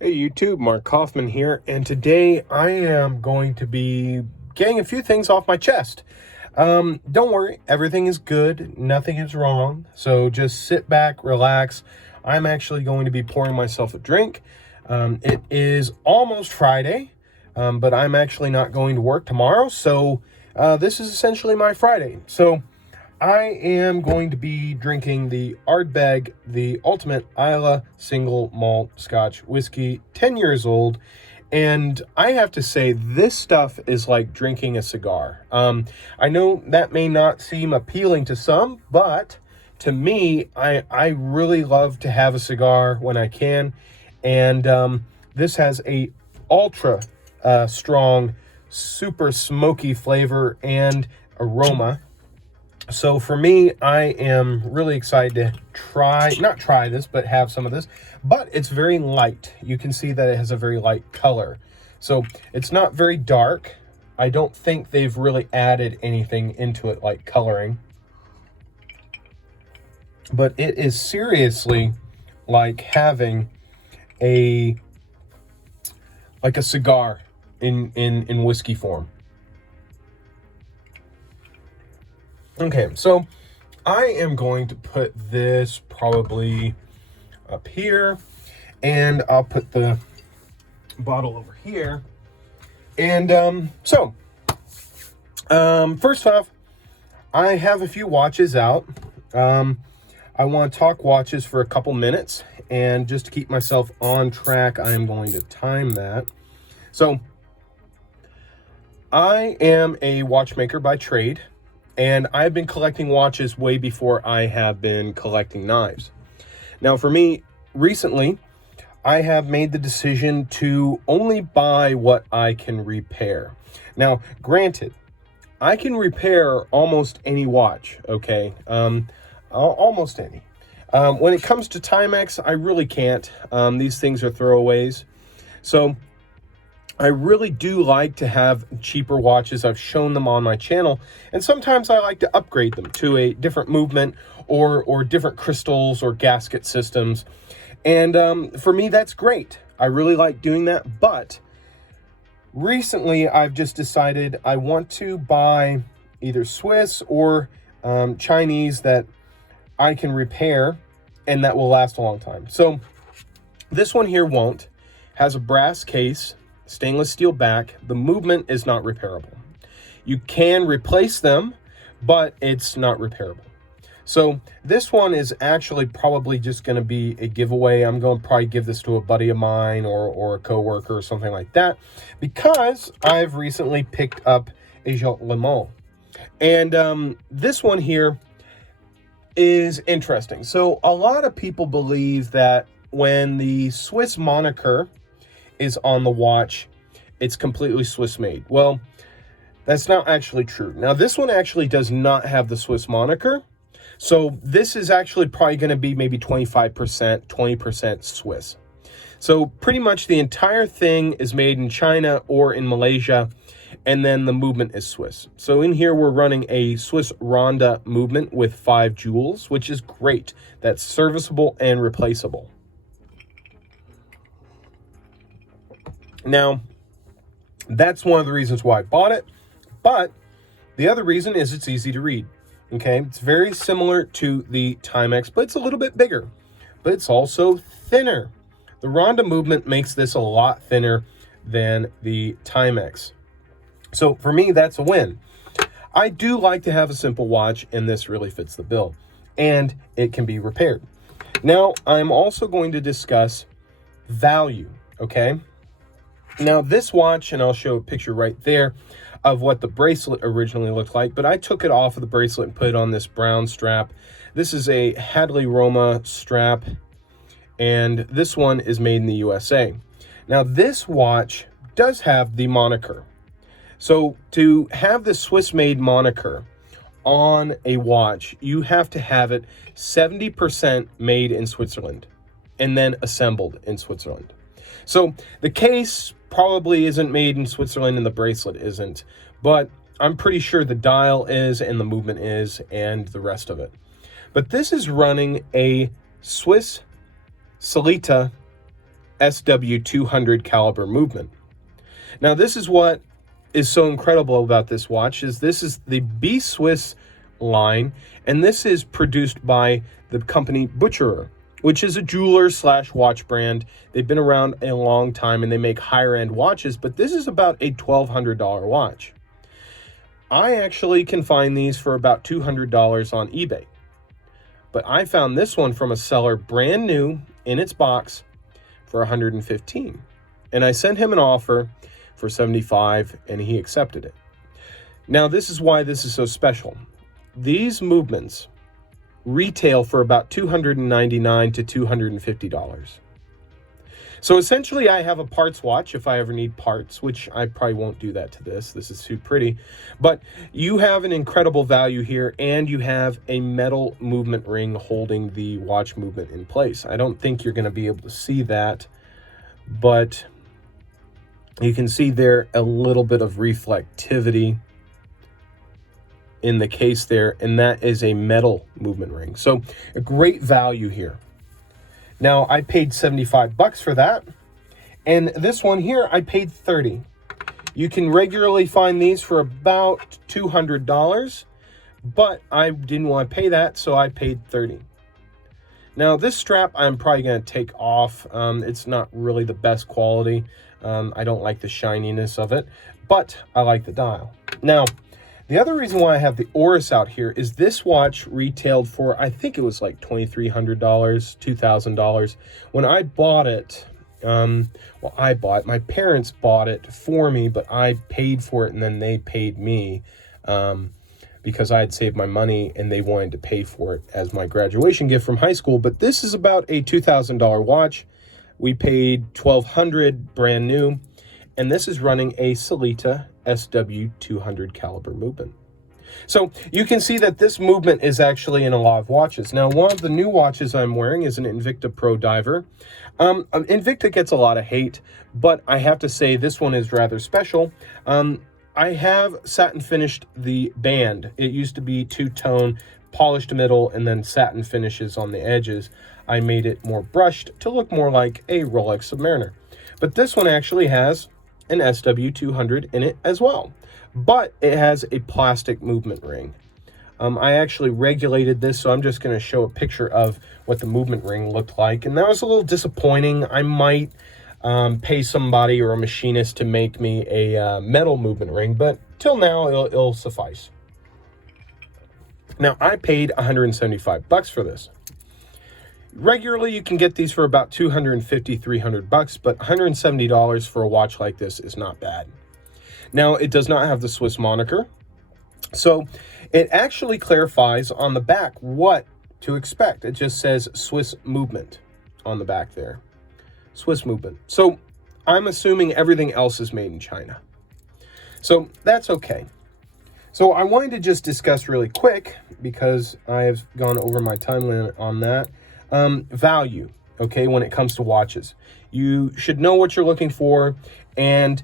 Hey YouTube, Mark Coffman here, and today I am going to be getting a few things off my chest. Don't worry, everything is good, nothing is wrong, so just sit back, relax. I'm actually going to be pouring myself a drink. It is almost Friday, but I'm actually not going to work tomorrow, so this is essentially my Friday. So I am going to be drinking the Ardbeg, the Ultimate Islay Single Malt Scotch Whiskey, 10 years old. And I have to say, this stuff is like drinking a cigar. I know that may not seem appealing to some, but to me, I really love to have a cigar when I can. And this has a ultra strong, super smoky flavor and aroma. So for me, I am really excited to not try this, but have some of this. But it's very light. You can see that it has a very light color. So it's not very dark. I don't think they've really added anything into it like coloring. But it is seriously like having a cigar in whiskey form. Okay, so I am going to put this probably up here, and I'll put the bottle over here. And first off, I have a few watches out. I want to talk watches for a couple minutes, and just to keep myself on track, I am going to time that. So I am a watchmaker by trade. And I've been collecting watches way before I have been collecting knives. Now, for me, recently, I have made the decision to only buy what I can repair. Now, granted, I can repair almost any watch, okay? Almost any. When it comes to Timex, I really can't. These things are throwaways. So I really do like to have cheaper watches. I've shown them on my channel, and sometimes I like to upgrade them to a different movement or different crystals or gasket systems. And for me, that's great. I really like doing that. But recently, I've just decided I want to buy either Swiss or Chinese that I can repair and that will last a long time. So this one here won't. Has a brass case, stainless steel back. The movement is not repairable. You can replace them, but it's not repairable. So this one is actually probably just going to be a giveaway. I'm going to probably give this to a buddy of mine or a coworker or something like that, because I've recently picked up a Jean Le Mans. And this one here is interesting. So a lot of people believe that when the Swiss moniker is on the watch, it's completely Swiss made. Well, that's not actually true. Now, this one actually does not have the Swiss moniker. So this is actually probably going to be maybe 25%, 20% Swiss. So pretty much the entire thing is made in China or in Malaysia, and then the movement is Swiss. So in here, we're running a Swiss Ronda movement with 5 jewels, which is great. That's serviceable and replaceable. Now, that's one of the reasons why I bought it, but the other reason is it's easy to read, okay? It's very similar to the Timex, but it's a little bit bigger, but it's also thinner. The Ronda movement makes this a lot thinner than the Timex. So for me, that's a win. I do like to have a simple watch, and this really fits the bill, and it can be repaired. Now, I'm also going to discuss value, okay? Now, this watch, and I'll show a picture right there of what the bracelet originally looked like, but I took it off of the bracelet and put it on this brown strap. This is a Hadley Roma strap, and this one is made in the USA. Now, this watch does have the moniker. So to have the Swiss-made moniker on a watch, you have to have it 70% made in Switzerland and then assembled in Switzerland. So the case probably isn't made in Switzerland and the bracelet isn't, but I'm pretty sure the dial is and the movement is and the rest of it. But this is running a Swiss Solita SW200 caliber movement. Now, this is what is so incredible about this watch, is this is the B Swiss line, and this is produced by the company Butcherer, which is a jeweler slash watch brand. They've been around a long time and they make higher end watches, but this is about a $1,200 watch. I actually can find these for about $200 on eBay. But I found this one from a seller brand new in its box for $115. And I sent him an offer for $75 and he accepted it. Now, this is why this is so special. These movements retail for about $299 to $250. So essentially, I have a parts watch if I ever need parts, which I probably won't do that to this. This is too pretty. But you have an incredible value here, and you have a metal movement ring holding the watch movement in place. I don't think you're going to be able to see that, but you can see there a little bit of reflectivity in the case there, and that is a metal movement ring. So a great value here. Now, I paid $75 for that, and this one here, I paid $30. You can regularly find these for about $200, but I didn't want to pay that, so I paid $30. Now, this strap, I'm probably going to take off. It's not really the best quality. I don't like the shininess of it, but I like the dial. Now, the other reason why I have the Oris out here is this watch retailed for, I think it was like $2,300, $2,000. When I bought it, my parents bought it for me, but I paid for it and then they paid me because I had saved my money and they wanted to pay for it as my graduation gift from high school. But this is about a $2,000 watch. We paid $1,200 brand new, and this is running a Solita SW200 caliber movement. So you can see that this movement is actually in a lot of watches. Now, one of the new watches I'm wearing is an Invicta Pro Diver. Invicta gets a lot of hate, but I have to say this one is rather special. I have satin finished the band. It used to be two-tone, polished middle, and then satin finishes on the edges. I made it more brushed to look more like a Rolex Submariner. But this one actually has an SW200 in it as well, but it has a plastic movement ring. I actually regulated this, so I'm just going to show a picture of what the movement ring looked like, and that was a little disappointing. I might pay somebody or a machinist to make me a metal movement ring, but till now it'll suffice. Now, I paid $175 for this. Regularly, you can get these for about $250, $300, but $170 for a watch like this is not bad. Now, it does not have the Swiss moniker, so it actually clarifies on the back what to expect. It just says Swiss movement on the back there. Swiss movement. So I'm assuming everything else is made in China. So that's okay. So I wanted to just discuss really quick, because I have gone over my time limit on that. Value, okay, when it comes to watches. You should know what you're looking for, and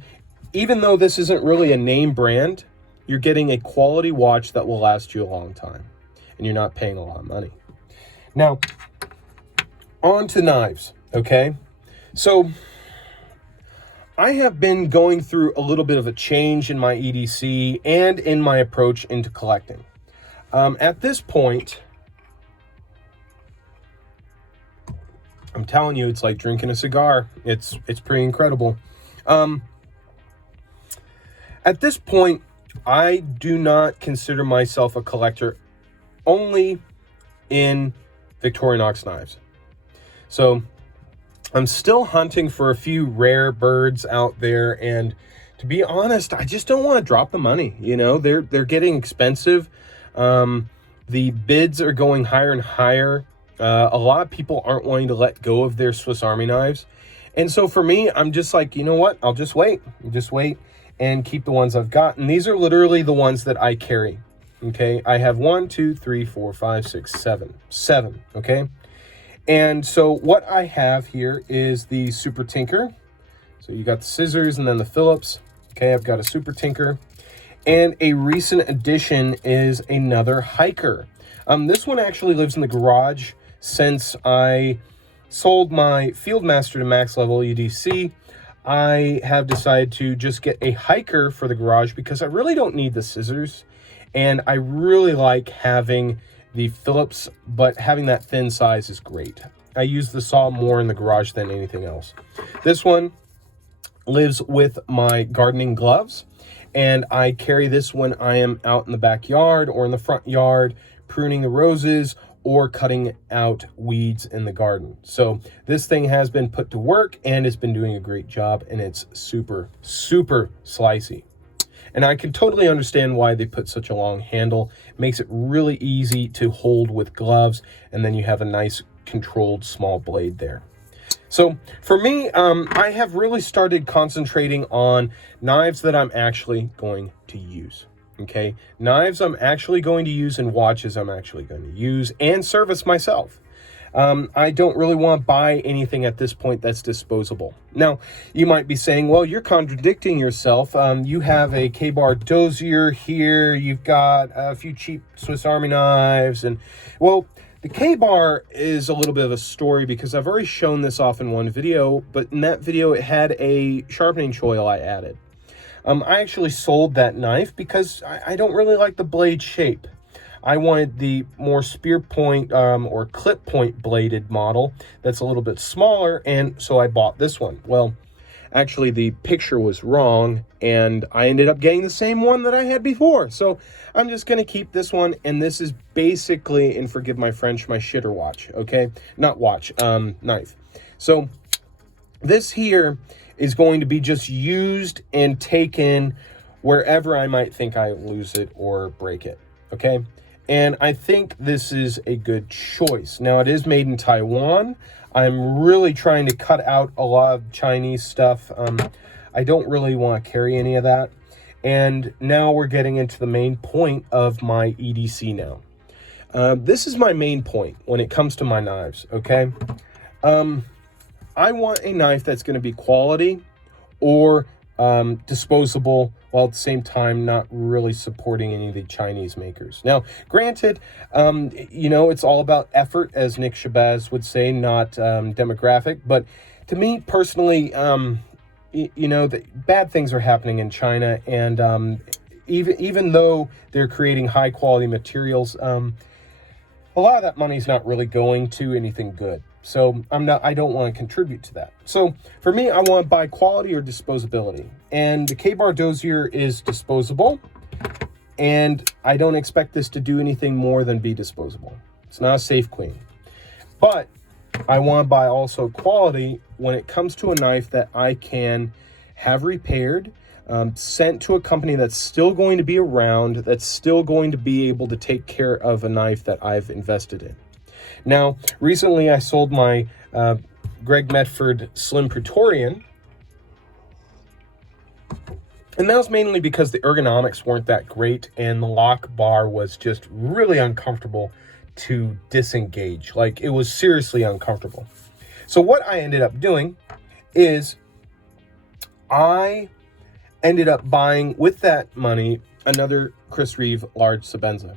even though this isn't really a name brand, you're getting a quality watch that will last you a long time, and you're not paying a lot of money. Now, on to knives, okay? So, I have been going through a little bit of a change in my EDC and in my approach into collecting. At this point, I'm telling you, it's like drinking a cigar. It's pretty incredible. At this point, I do not consider myself a collector only in Victorinox knives. So I'm still hunting for a few rare birds out there, and to be honest, I just don't want to drop the money. You know, they're getting expensive. The bids are going higher and higher. A lot of people aren't wanting to let go of their Swiss Army knives. And so for me, I'm just like, you know what? I'll just wait and keep the ones I've got. And these are literally the ones that I carry. Okay. I have 1, 2, 3, 4, 5, 6, 7. Okay. And so what I have here is the Super Tinker. So you got the scissors and then the Phillips. Okay. I've got a Super Tinker. And a recent addition is another Hiker. This one actually lives in the garage. Since I sold my Fieldmaster to max level EDC, I have decided to just get a hiker for the garage because I really don't need the scissors. And I really like having the Phillips, but having that thin size is great. I use the saw more in the garage than anything else. This one lives with my gardening gloves, and I carry this when I am out in the backyard or in the front yard pruning the roses or cutting out weeds in the garden. So this thing has been put to work and it's been doing a great job, and it's super, super slicey. And I can totally understand why they put such a long handle. It makes it really easy to hold with gloves, and then you have a nice controlled small blade there. So for me, I have really started concentrating on knives that I'm actually going to use. Okay, knives I'm actually going to use and watches I'm actually going to use and service myself. I don't really want to buy anything at this point that's disposable. Now, you might be saying, well, you're contradicting yourself. You have a K-bar dozier here. You've got a few cheap Swiss Army knives. And, well, the K-bar is a little bit of a story because I've already shown this off in one video, but in that video, it had a sharpening choil I added. I actually sold that knife because I don't really like the blade shape. I wanted the more spear point or clip point bladed model that's a little bit smaller, and so I bought this one. Well, actually the picture was wrong, and I ended up getting the same one that I had before. So I'm just going to keep this one, and this is basically, and forgive my French, my shitter watch, okay? Not watch, knife. So this here is going to be just used and taken wherever I might think I lose it or break it, okay? And I think this is a good choice. Now, it is made in Taiwan. I'm really trying to cut out a lot of Chinese stuff. I don't really want to carry any of that. And now we're getting into the main point of my EDC now. This is my main point when it comes to my knives, okay? I want a knife that's going to be quality or disposable, while at the same time not really supporting any of the Chinese makers. Now, granted, you know, it's all about effort, as Nick Shabazz would say, not demographic. But to me personally, you know, the bad things are happening in China, and even though they're creating high quality materials, a lot of that money's not really going to anything good. So I don't want to contribute to that. So for me, I want to buy quality or disposability. And the K-bar dozier is disposable. And I don't expect this to do anything more than be disposable. It's not a safe clean. But I want to buy also quality when it comes to a knife that I can have repaired, sent to a company that's still going to be around, that's still going to be able to take care of a knife that I've invested in. Now, recently I sold my Greg Medford Slim Praetorian, and that was mainly because the ergonomics weren't that great and the lock bar was just really uncomfortable to disengage. Like, it was seriously uncomfortable. So what I ended up doing is I ended up buying, with that money, another Chris Reeve large Sebenza.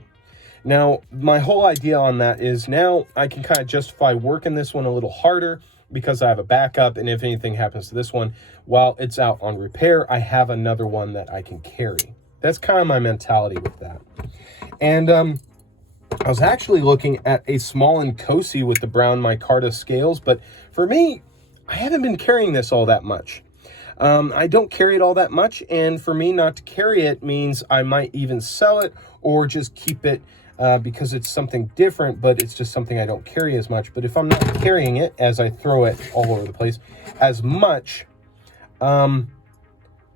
Now, my whole idea on that is now I can kind of justify working this one a little harder because I have a backup, and if anything happens to this one while it's out on repair, I have another one that I can carry. That's kind of my mentality with that. And I was actually looking at a small Nkosi with the brown micarta scales, but for me, I haven't been carrying this all that much. I don't carry it all that much, and for me not to carry it means I might even sell it or just keep it because it's something different, but it's just something I don't carry as much. But if I'm not carrying it, as I throw it all over the place, as much, I'm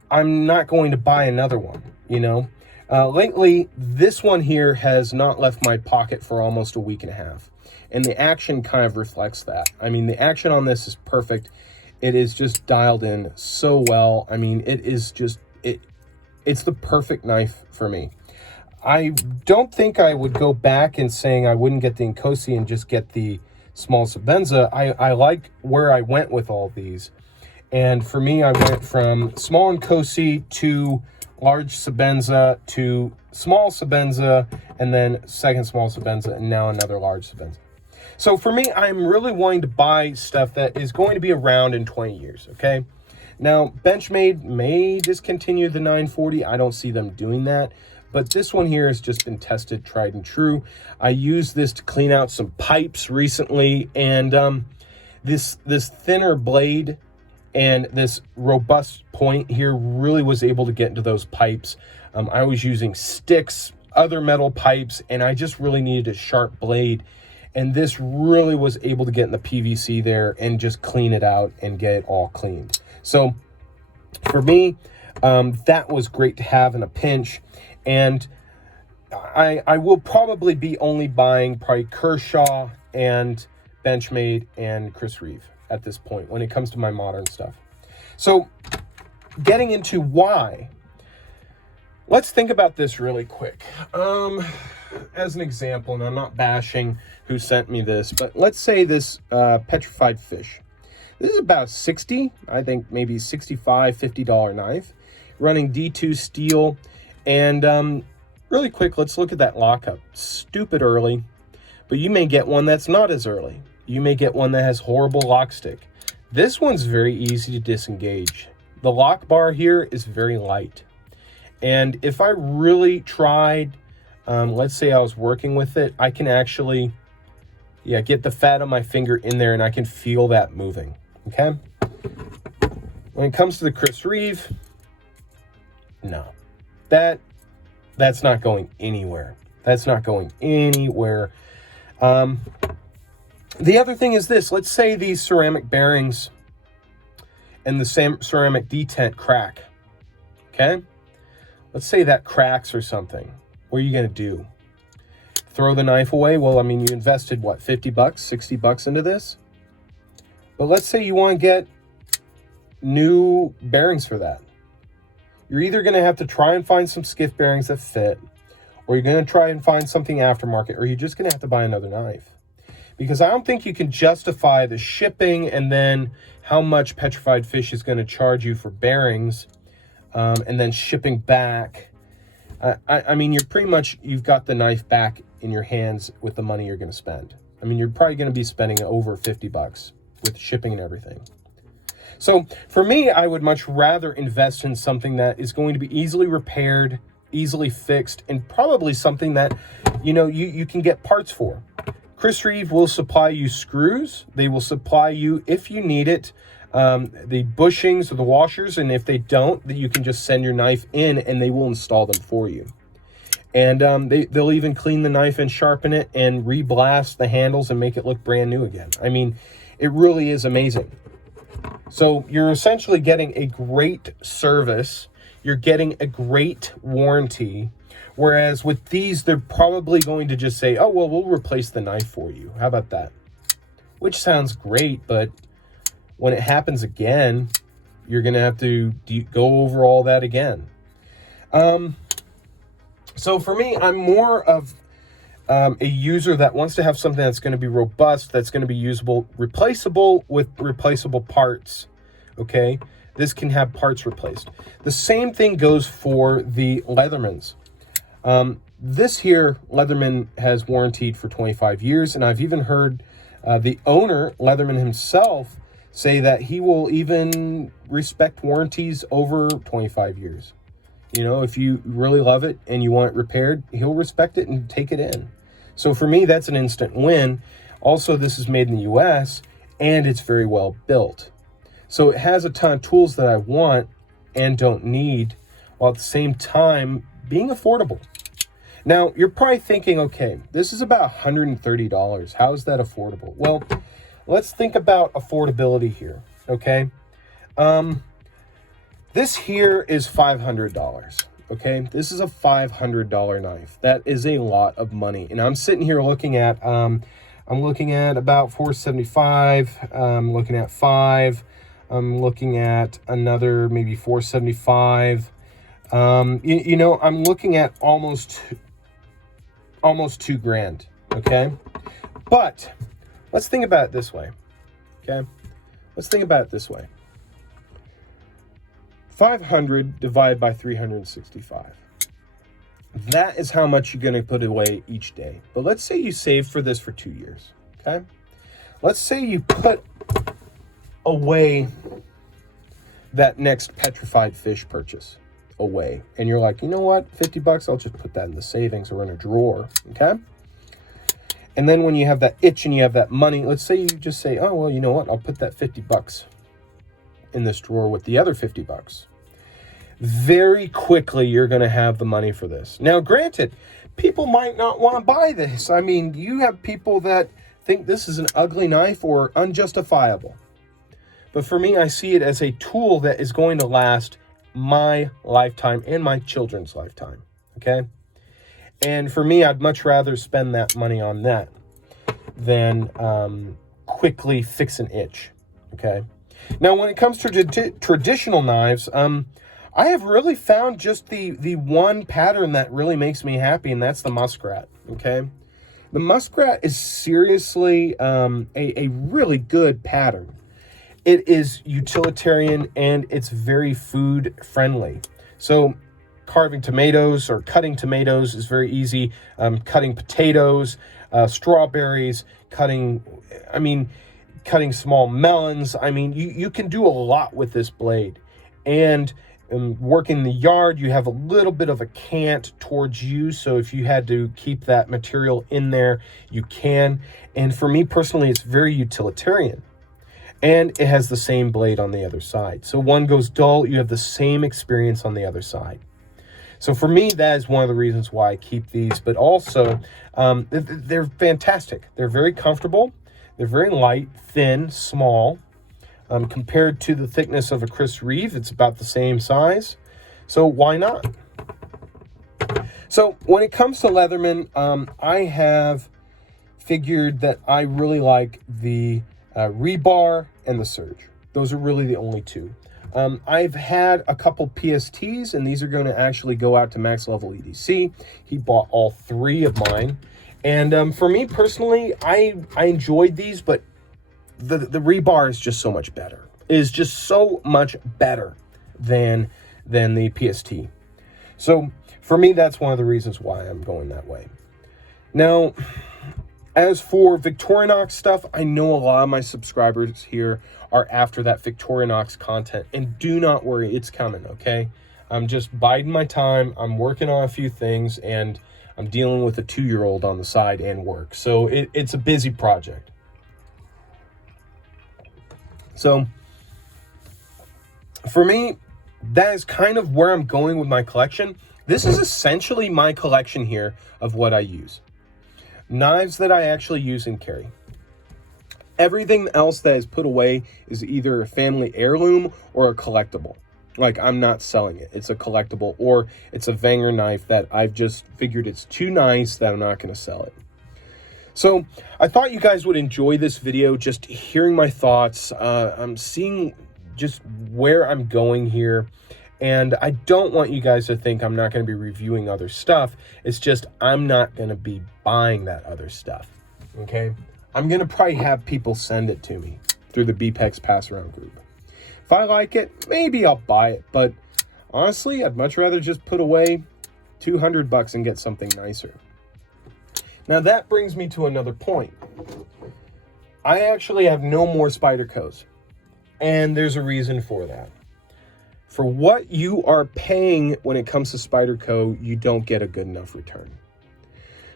not going to buy another one, you know? Lately, this one here has not left my pocket for almost a week and a half. And the action kind of reflects that. I mean, the action on this is perfect. It is just dialed in so well. I mean, it is just, it's the perfect knife for me. I don't think I would go back and saying I wouldn't get the Nkosi and just get the small Sebenza. I like where I went with all these. And for me, I went from small Nkosi to large Sebenza to small Sebenza, and then second small Sebenza, and now another large Sebenza. So for me, I'm really wanting to buy stuff that is going to be around in 20 years, okay? Now, Benchmade may discontinue the 940. I don't see them doing that. But this one here has just been tested, tried and true. I used this to clean out some pipes recently, and this thinner blade and this robust point here really was able to get into those pipes. I was using sticks, other metal pipes, and I just really needed a sharp blade. And this really was able to get in the PVC there and just clean it out and get it all cleaned. So for me, that was great to have in a pinch. And I will probably be only buying probably Kershaw and Benchmade and Chris Reeve at this point when it comes to my modern stuff. So getting into why, let's think about this really quick. As an example, and I'm not bashing who sent me this, but let's say this petrified fish. This is about 60, I think maybe $65, $50 knife, running D2 steel. And really quick, let's look at that lockup. Stupid early, but you may get one that's not as early. You may get one that has horrible lock stick. This one's very easy to disengage. The lock bar here is very light. And if I really tried, let's say I was working with it, I can actually, get the fat of my finger in there and I can feel that moving, okay? When it comes to the Chris Reeve, no. That's not going anywhere. That's not going anywhere. The other thing is this. Let's say these ceramic bearings and the ceramic detent crack, okay? Let's say that cracks or something. What are you going to do? Throw the knife away? Well, I mean, you invested, what, 50 bucks, 60 bucks into this? But let's say you want to get new bearings for that. You're either going to have to try and find some skiff bearings that fit, or you're going to try and find something aftermarket, or you're just going to have to buy another knife. Because I don't think you can justify the shipping and then how much Petrified Fish is going to charge you for bearings, and then shipping back. I mean, you've got the knife back in your hands with the money you're going to spend. I mean, you're probably going to be spending over 50 bucks with shipping and everything. So for me, I would much rather invest in something that is going to be easily repaired, easily fixed, and probably something that, you can get parts for. Chris Reeve will supply you screws. They will supply you, if you need it, the bushings or the washers. And if they don't, then you can just send your knife in and they will install them for you. And they'll even clean the knife and sharpen it and re-blast the handles and make it look brand new again. I mean, it really is amazing. So you're essentially getting a great service. You're getting a great warranty. Whereas with these, they're probably going to just say, oh, well, we'll replace the knife for you. How about that? Which sounds great, but when it happens again, you're going to have to go over all that again. So for me, I'm more of a user that wants to have something that's going to be robust, that's going to be usable, replaceable with replaceable parts, okay? This can have parts replaced. The same thing goes for the Leathermans. This here, Leatherman has warranted for 25 years, and I've even heard the owner, Leatherman himself, say that he will even respect warranties over 25 years. If you really love it and you want it repaired, he'll respect it and take it in. So for me, that's an instant win. Also, this is made in the US and it's very well built. So it has a ton of tools that I want and don't need, while at the same time being affordable. Now, you're probably thinking, okay, this is about $130. How is that affordable? Well, let's think about affordability here, okay? This here is $500, okay? This is a $500 knife. That is a lot of money. And I'm sitting here looking at, I'm looking at about $475. I'm looking at $5. I'm looking at another maybe $475. I'm looking at almost $2,000, okay? But let's think about it this way, okay? Let's think about it this way. 500 divided by 365. that is how much you're going to put away each day. But let's say you save for this for 2 years, okay? Let's say you put away that next petrified fish purchase away. And you're like, you know what? 50 bucks, I'll just put that in the savings or in a drawer, okay? And then when you have that itch and you have that money, let's say you just say, oh, well, you know what? I'll put that 50 bucks in this drawer with the other 50 bucks. Very quickly, you're going to have the money for this. Now, granted, people might not want to buy this. I mean, you have people that think this is an ugly knife or unjustifiable. But for me, I see it as a tool that is going to last my lifetime and my children's lifetime, okay? And for me, I'd much rather spend that money on that than quickly fix an itch, okay? Now, when it comes to traditional knives, I have really found just the one pattern that really makes me happy, and that's the muskrat, okay? The muskrat is seriously a really good pattern. It is utilitarian and it's very food friendly. So carving tomatoes or cutting tomatoes is very easy. Cutting potatoes, strawberries, cutting small melons. I mean, you can do a lot with this blade. And working in the yard, you have a little bit of a cant towards you. So if you had to keep that material in there, you can. And for me personally, it's very utilitarian. And it has the same blade on the other side. So one goes dull, you have the same experience on the other side. So for me, that is one of the reasons why I keep these. But also, they're fantastic. They're very comfortable. They're very light, thin, small. Compared to the thickness of a Chris Reeve, it's about the same size. So why not? So when it comes to Leatherman, I have figured that I really like the rebar and the surge. Those are really the only two. I've had a couple PSTs, and these are going to actually go out to Max Level EDC. He bought all 3 of mine. And for me personally, I enjoyed these, but the rebar is just so much better. It is just so much better than the PST. So for me, that's one of the reasons why I'm going that way. Now, as for Victorinox stuff, I know a lot of my subscribers here are after that Victorinox content. And do not worry, it's coming, okay? I'm just biding my time. I'm working on a few things, and I'm dealing with a 2-year-old on the side and work. So it's a busy project. So for me, that is kind of where I'm going with my collection. This is essentially my collection here of what I use. Knives that I actually use and carry. Everything else that is put away is either a family heirloom or a collectible. Like, I'm not selling it. It's a collectible, or it's a Wenger knife that I've just figured it's too nice that I'm not going to sell it. So I thought you guys would enjoy this video, just hearing my thoughts. I'm seeing just where I'm going here. And I don't want you guys to think I'm not going to be reviewing other stuff. It's just I'm not going to be buying that other stuff, okay? I'm going to probably have people send it to me through the BPEX pass-around group. If I like it, maybe I'll buy it. But honestly, I'd much rather just put away $200 and get something nicer. Now, that brings me to another point. I actually have no more Spydercos, and there's a reason for that. For what you are paying when it comes to Spyderco, you don't get a good enough return.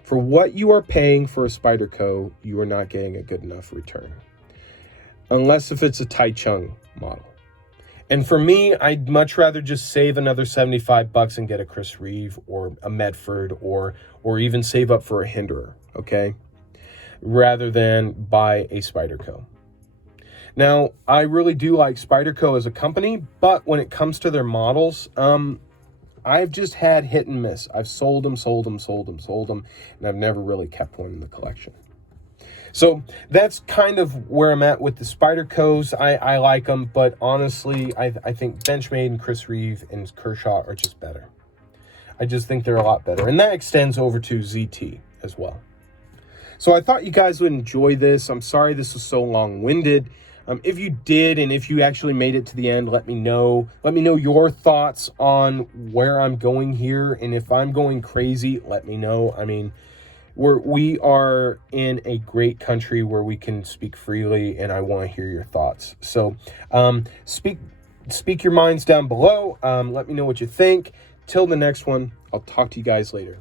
For what you are paying for a Spyderco, you are not getting a good enough return. Unless if it's a Taichung model. And for me, I'd much rather just save another $75 and get a Chris Reeve or a Medford or even save up for a Hinderer, okay? Rather than buy a Spyderco. Now, I really do like Spyderco as a company, but when it comes to their models, I've just had hit and miss. I've sold them, and I've never really kept one in the collection. So that's kind of where I'm at with the Spydercos. I like them, but honestly, I think Benchmade and Chris Reeve and Kershaw are just better. I just think they're a lot better, and that extends over to ZT as well. So I thought you guys would enjoy this. I'm sorry this was so long-winded. If you did, and if you actually made it to the end, let me know. Let me know your thoughts on where I'm going here. And if I'm going crazy, let me know. I mean, we are in a great country where we can speak freely, and I want to hear your thoughts. So speak your minds down below. Let me know what you think. Till the next one, I'll talk to you guys later.